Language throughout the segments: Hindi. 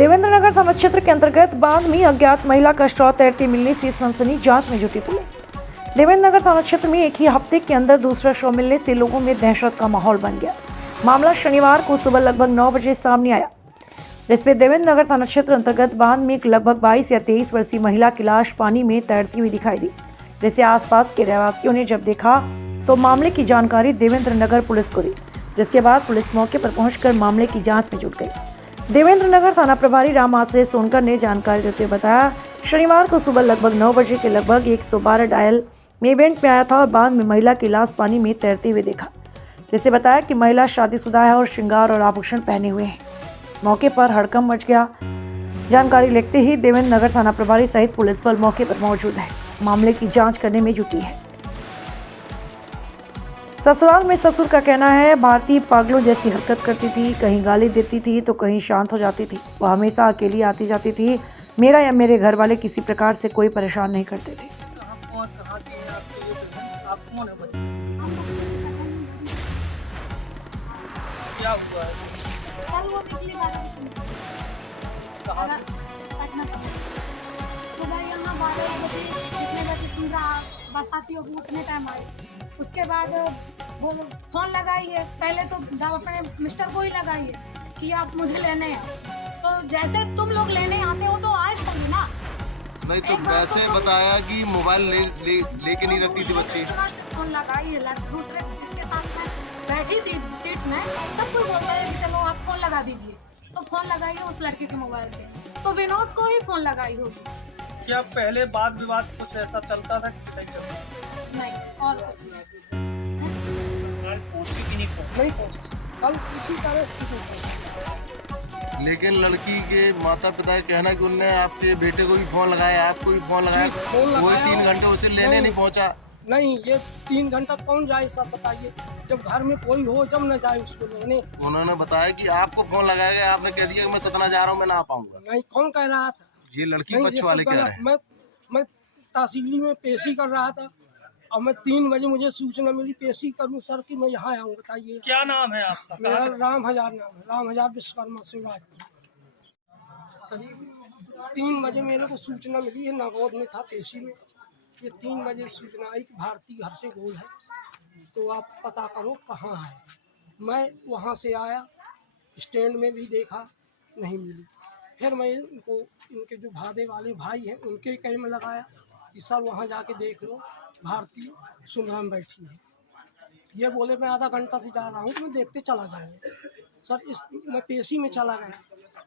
देवेंद्र नगर थाना क्षेत्र के अंतर्गत बांध में अज्ञात महिला का स्ट्रॉ तैरती मिलने से सनसनी, जांच में जुटी पुलिस। देवेंद्र नगर थाना क्षेत्र में एक ही हफ्ते के अंदर दूसरा शव मिलने से लोगों में दहशत का माहौल बन गया। मामला शनिवार को सुबह लगभग 9 बजे सामने आया, जिसमें देवेंद्र नगर थाना क्षेत्र अंतर्गत बांध में एक लगभग 22 या 23 वर्षीय महिला की लाश पानी में तैरती हुई दिखाई दी, जिसे आसपास के रहवासियों ने जब देखा तो मामले की जानकारी देवेंद्र नगर पुलिस को दी, जिसके बाद पुलिस मौके पर पहुंचकर मामले की जांच में जुट गई। देवेंद्र नगर थाना प्रभारी राम आश्रय सोनकर ने जानकारी देते हुए बताया, शनिवार को सुबह लगभग 9 बजे के लगभग 112 डायल में इवेंट में आया था और बांध में महिला की लाश पानी में तैरते हुए देखा, जिसे बताया कि महिला शादीशुदा है और श्रृंगार और आभूषण पहने हुए हैं। मौके पर हड़कंप मच गया। जानकारी लेते ही देवेंद्र नगर थाना प्रभारी सहित पुलिस बल मौके पर मौजूद है, मामले की जांच करने में जुटी है। ससुराल में ससुर का कहना है, भारती पागलों जैसी हरकत करती थी, कहीं गाली देती थी तो कहीं शांत हो जाती थी। वह हमेशा अकेली आती जाती थी। मेरा या मेरे घर वाले किसी प्रकार से कोई परेशान नहीं करते थे। क्या हुआ है? कल वो निकली सुबह यहाँ 12 बजे कितने बजे पूरा बसातियों को उठने टाइम आई। उसके बाद वो फोन लगाई है, पहले तो जब अपने मिस्टर को ही लगाई है कि आप मुझे लेने हैं, तो जैसे तुम लोग लेने आते हो तो आज तक ना नहीं तो वैसे बताया कि मोबाइल लेके नहीं रखती थी बच्ची। फोन लगाई है दूसरे जिसके साथ मैं बैठी थी सीट में, सब कोई बोलता है कि चलो आप फोन लगा दीजिए, तो फोन लगाई है उस लड़की के मोबाइल से, तो विनोद को ही फोन लगाई होगी। क्या पहले वाद विवाद कुछ ऐसा चलता था कि नहीं और कुछ नहीं पहुंची? कल किसी तरह लेकिन लड़की के माता पिता का कहना कि उनने आपके बेटे को भी फोन लगाया, आपको भी फोन लगाया, कोई 3 घंटे उसे लेने नहीं पहुंचा। नहीं, ये 3 घंटा कौन जाए सब बताइए, जब घर में कोई हो जब न जाए उसको लेने। उन्होंने बताया कि आपको फोन लगाया गया, आपने कह दिया कि मैं सतना जा रहा हूँ, मैं ना आ पाऊंगा। नहीं, कौन कह रहा था? ये लड़की पक्ष वाले कह रहे हैं। मैं तहसीली में पेशी कर रहा था और मैं 3 बजे मुझे सूचना मिली पेशी करूं सर कि मैं यहाँ आया हूँ। बताइए क्या नाम है आपका? मेरा राम हजार नाम है, राम हजार विश्वकर्मा शिवराज। करीब 3 बजे मेरे को सूचना मिली है, नागौद में था पेशी में। ये 3 बजे सूचना आई कि भारती घर से गोल है, तो आप पता करो कहाँ है। मैं वहाँ से आया, स्टैंड में भी देखा, नहीं मिली। फिर मैं इनको इनके जो भादे वाले भाई हैं उनके कहीं में लगाया कि सर वहाँ जाके देख लो, भारती सुंदरम बैठी है। ये बोले मैं आधा घंटा से जा रहा हूँ, तो मैं देखते चला जाऊँगा। सर मैं पेशी में चला गया।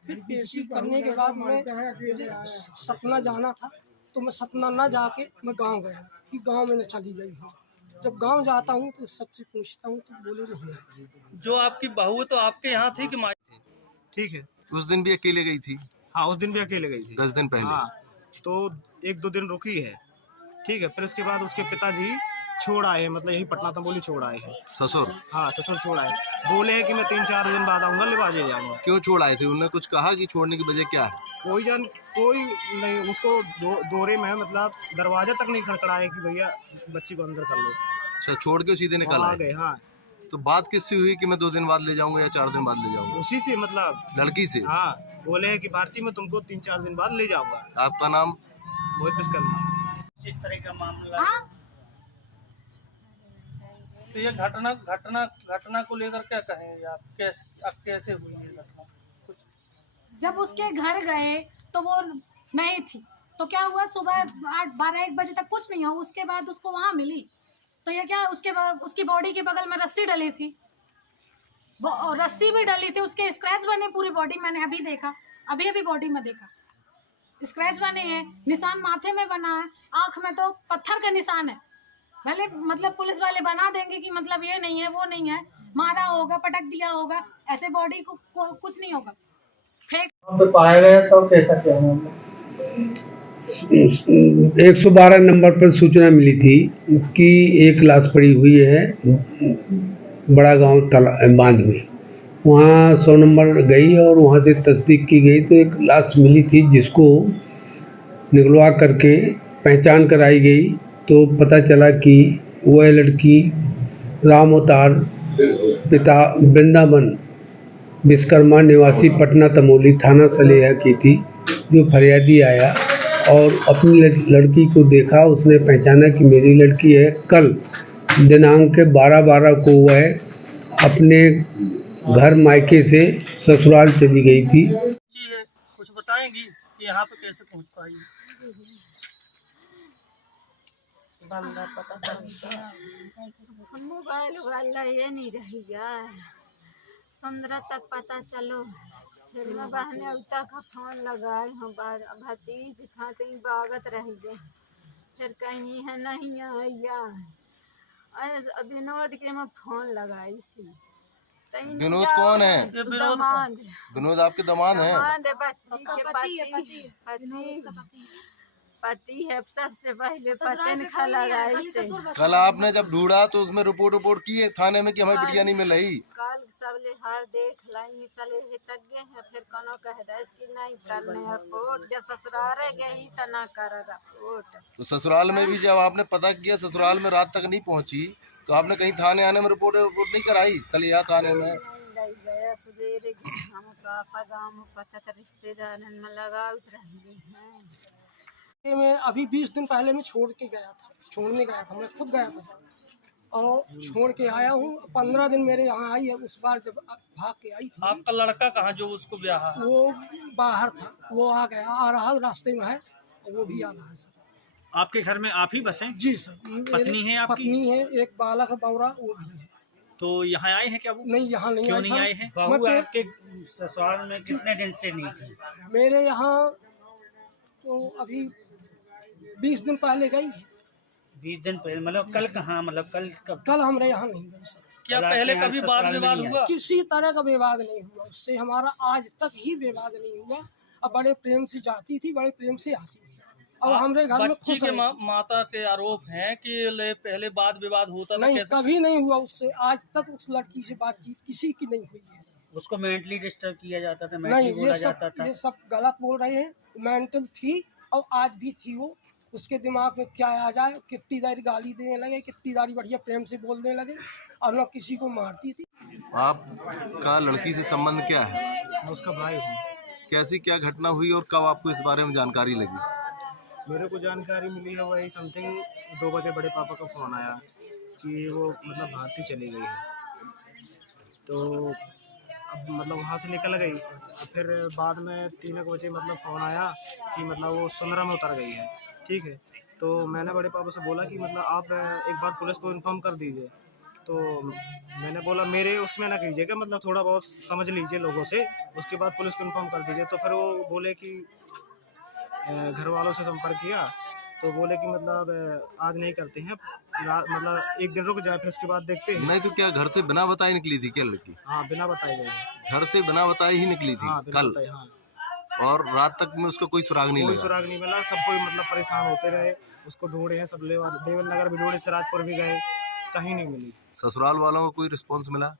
फिर पेशी करने के बाद मुझे सतना जाना था, तो मैं सतना ना जाके मैं गांव गया कि गांव में न चली गई हूँ। जब गांव जाता हूँ तो सबसे पूछता हूँ तो बोले नहीं। जो आपकी बहू है तो आपके यहाँ थी कि माई थी? ठीक है, उस दिन भी अकेले गई थी? हाँ, उस दिन भी अकेले गई थी, 10 दिन पहले। हाँ, तो 1-2 दिन रुकी है, ठीक है। फिर उसके बाद उसके पिताजी छोड़ आए, मतलब यही पटना तंबोली छोड़ आए हैं। ससुर? हाँ, ससुर छोड़ आए, बोले हैं कि मैं 3-4 दिन बाद आऊँगा, लिबाजे जाऊँगा। क्यों छोड़ आए थे? उन्होंने कुछ कहा कि छोड़ने की वजह क्या है? कोई नहीं, उसको दौरे में मतलब दरवाजा तक नहीं खड़खड़ाया कि भैया बच्ची को अंदर कर लो। अच्छा, छोड़ के सीधे निकल आ आए? गए, हाँ। तो बात किससे हुई कि मैं 2 दिन बाद ले जाऊंगा या 4 दिन बाद ले जाऊंगा? उसी से, मतलब लड़की से? हाँ, बोले हैं कि भारती मैं तुमको 3-4 दिन बाद ले जाऊँगा। आपका नाम? मोहित विश्वकर्मा। इस तरह का मामला। तो ये घटना को लेकर क्या कहेंगे आप? कैसे हुई ये घटना? कुछ जब उसके घर गए तो वो नहीं थी, तो क्या हुआ सुबह 8-12-1 बजे तक कुछ नहीं हुआ। उसके बाद उसको वहाँ मिली, तो ये क्या उसकी बॉडी के बगल में रस्सी डली थी, रस्सी भी डली थी, उसके स्क्रैच बने पूरी बॉडी। मैंने अभी देखा, अभी बॉडी में देखा स्क्रैच बने हैं, निशान माथे में बना है, आँख में तो पत्थर का निशान है। भले मतलब पुलिस वाले बना देंगे कि मतलब ये नहीं है वो नहीं है, मारा होगा, पटक दिया होगा, ऐसे बॉडी को कुछ नहीं होगा। फेक तो पाया गया सब कैसा क्या है? 112 नंबर पर सूचना मिली थी कि एक लाश पड़ी हुई है बड़ा गांव बांध में। वहाँ 100 नंबर गई और वहाँ से तस्दीक की गई तो एक लाश मिली थी, जिसको निकलवा करके पहचान कराई गई तो पता चला कि वह लड़की राम अवतार पिता वृंदावन विश्वकर्मा निवासी पटना तमोली थाना सलेहा की थी, जो फरियादी आया और अपनी लड़की को देखा। उसने पहचाना कि मेरी लड़की है। कल दिनांक 12/12 को वह अपने घर मायके से ससुराल चली गई थी। कुछ बताएंगी कि यहाँ पे कैसे पहुँच पाई? मोबाइल वाला ये नहीं रहेगा, सुंदर तक पता चलो। फिर मैं बहने उल्टा का फोन लगाए हूँ, भतीज था तो बागत रह गए। फिर कहीं है नहीं आया, विनोद के मैं फोन लगाई सी। विनोद कौन है? दामाद। विनोद आपके दामाद हैं? पति है। सबसे पहले पति खा लगाई से। कल आपने जब ढूंढा तो उसमें रिपोर्ट की है थाने में कि हमें बिटिया नहीं मिल रही। कल सब लिहार देख लाई, सले तक गए हैं। फिर कोनो कह रहा है कि नहीं करने रिपोर्ट। जब ससुराल गई तो ना कर रिपोर्ट। तो ससुराल में भी जब आपने पता किया, ससुराल में रात तक नहीं पहुंची, तो आपने कहीं थाने आने में रिपोर्ट नहीं कराई? सलिया थाने में गया सवेरे, हम पापा गाँव में पता रिश्तेदार में लगा उतर हैं। मैं अभी 20 दिन पहले मैं छोड़ने गया था। मैं खुद गया था और छोड़ के आया हूँ। 15 दिन मेरे यहाँ आई है। उस बार जब भाग के आई थी। आपका लड़का कहाँ जो उसको ब्याह? वो बाहर था, वो आ गया, आ रहा रास्ते में है और वो भी आ रहा है सर। आपके घर में आप ही बसे? जी सर। पत्नी है आपकी? पत्नी है, एक बालक है बौरा, वो भी है। तो यहाँ आए हैं क्या वो? नहीं, यहाँ नहीं क्यों आए। नहीं आए हैं? बहू आपके ससुराल में कितने दिन से नहीं थी? मेरे यहाँ तो अभी 20 दिन पहले गई है। 20 दिन पहले मतलब कल कहाँ? मतलब कल कब? कल हमारे यहाँ नहीं गई सर। क्या पहले कभी वाद विवाद हुआ? किसी तरह का विवाद नहीं हुआ उससे। हमारा आज तक ही विवाद नहीं हुआ। अब बड़े प्रेम से जाती थी, बड़े प्रेम से आती थी और हमारे घर में बच्ची के माता के आरोप हैं कि पहले वाद विवाद होता था। नहीं, कैसे? कभी नहीं हुआ उससे। आज तक उस लड़की से बातचीत किसी की नहीं हुई है। उसको मेंटली डिस्टर्ब किया जाता था, नहीं, ये सब गलत बोल रहे हैं। मेंटल थी और आज भी थी वो। उसके दिमाग में क्या आ जाए, कितनी दारी गाली देने लगे, कितनी दारी बढ़िया प्रेम से बोलने लगे और न किसी को मारती थी। आपका लड़की से संबंध क्या है? उसका भाई हूँ। कैसी क्या घटना हुई और कब आपको इस बारे में जानकारी लगी? मेरे को जानकारी मिली है वही समथिंग 2 बजे बड़े पापा का फ़ोन आया कि वो मतलब भारती चली गई है। तो अब मतलब वहाँ से निकल गई। तो फिर बाद में 3 बजे मतलब फ़ोन आया कि मतलब वो सुंदरा में उतर गई है। ठीक है, तो मैंने बड़े पापा से बोला कि मतलब आप एक बार पुलिस को इन्फॉर्म कर दीजिए। तो मैंने बोला मेरे उसमें ना कीजिएगा, मतलब थोड़ा बहुत समझ लीजिए लोगों से, उसके बाद पुलिस को इन्फॉर्म कर दीजिए। तो फिर वो बोले कि घर वालों से संपर्क किया तो बोले कि मतलब आज नहीं करते हैं, मतलब 1 दिन रुक जाए फिर उसके बाद देखते हैं। नहीं तो क्या घर से बिना बताए निकली थी क्या लड़की? हाँ, बिना बताए गए। घर से बिना बताए ही निकली थी? हाँ, कल? हाँ। और रात तक में उसका कोई सुराग नहीं कोई लगा? सुराग नहीं मिला। सब कोई मतलब परेशान होते रहे, उसको ढूंढे हैं सब। देवन नगर भी ढूंढे, सिराजपुर भी गए, कहीं नहीं मिली। ससुराल वालों को कोई रिस्पॉन्स मिला?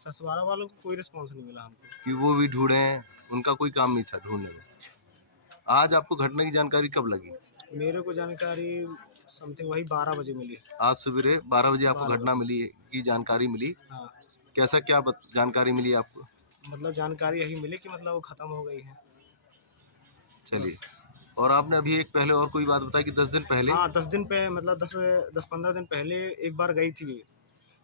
ससुराल वालों को कोई रिस्पॉन्स नहीं मिला हमको। कि वो भी ढूंढे हैं, उनका कोई काम नहीं था ढूंढने में। आज आपको घटना की जानकारी कब लगी? मेरे को जानकारी समथिंग वही 12 बजे मिली। आज सवेरे 12 बजे आपको घटना मिली की जानकारी मिली? हाँ। कैसा क्या जानकारी मिली आपको? मतलब जानकारी यही मिली कि मतलब वो ख़त्म हो गई है। चलिए, और आपने अभी एक पहले और कोई बात बताई कि 10 दिन पहले? हाँ, 10 दिन पे मतलब 10-15 दिन पहले एक बार गई थी,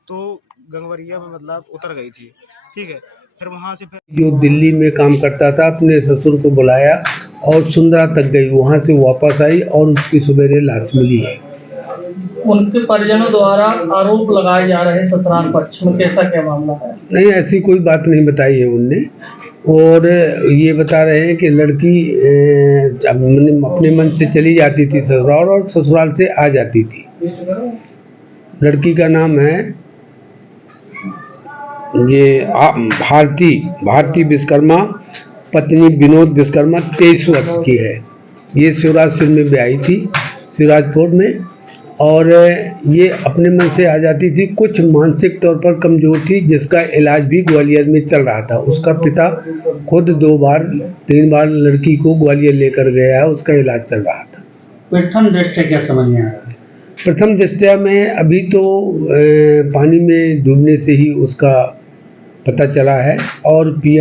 तो गंगवरिया में मतलब उतर गई थी। ठीक है, फिर वहाँ से फिर जो दिल्ली में काम करता था, अपने ससुर को बुलाया और सुंदरा तक गई। वहाँ से वापस आई और उसकी सवेरे लाश मिली है। उनके परिजनों द्वारा आरोप लगाए जा रहे ससुराल पक्ष में, कैसा क्या मामला है? नहीं, ऐसी कोई बात नहीं बताई है उनने। और ये बता रहे हैं कि लड़की अपने मन से चली जाती थी ससुराल और ससुराल से आ जाती थी। लड़की का नाम है ये भारती विश्वकर्मा, पत्नी विनोद विश्वकर्मा, 23 वर्ष की है। ये शिवराजपुर में ब्याही थी, शिवराजपुर में। और ये अपने मन से आ जाती थी। कुछ मानसिक तौर पर कमज़ोर थी, जिसका इलाज भी ग्वालियर में चल रहा था। उसका पिता खुद 3 बार लड़की को ग्वालियर लेकर गया है, उसका इलाज चल रहा था। प्रथम दृष्टया क्या समझ में आया? प्रथम दृष्टया में अभी तो पानी में डूबने से ही उसका पता चला है और पीएम